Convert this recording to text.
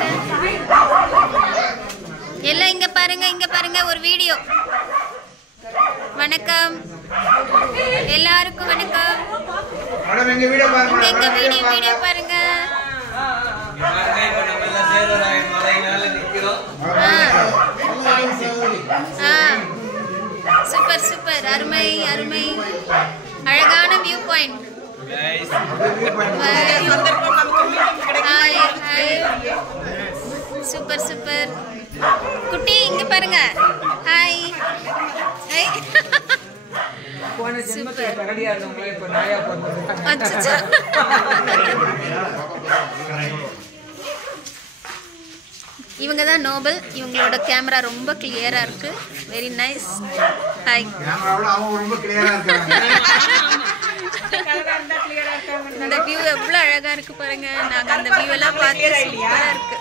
பாருங்க. எல்லாம் இங்க பாருங்க ஒரு வீடியோ. வணக்கம் எல்லாருக்கும் வணக்கம். எங்க வீடியோ பாருங்க. சூப்பர் அருமை அழகான வியூ பாயிண்ட். சூப்பர் குட்டி இங்க பாருங்க. ஹாய் இவங்க தான் நோபல். இவங்களோட கேமரா ரொம்ப கிளியரா இருக்கு. Very nice. ஹாய். இந்த வியூ எவ்வளவு அழகா இருக்கு பாருங்க. நாங்க அந்த வியூ எல்லாம் பார்த்து சூப்பரா இருக்கு.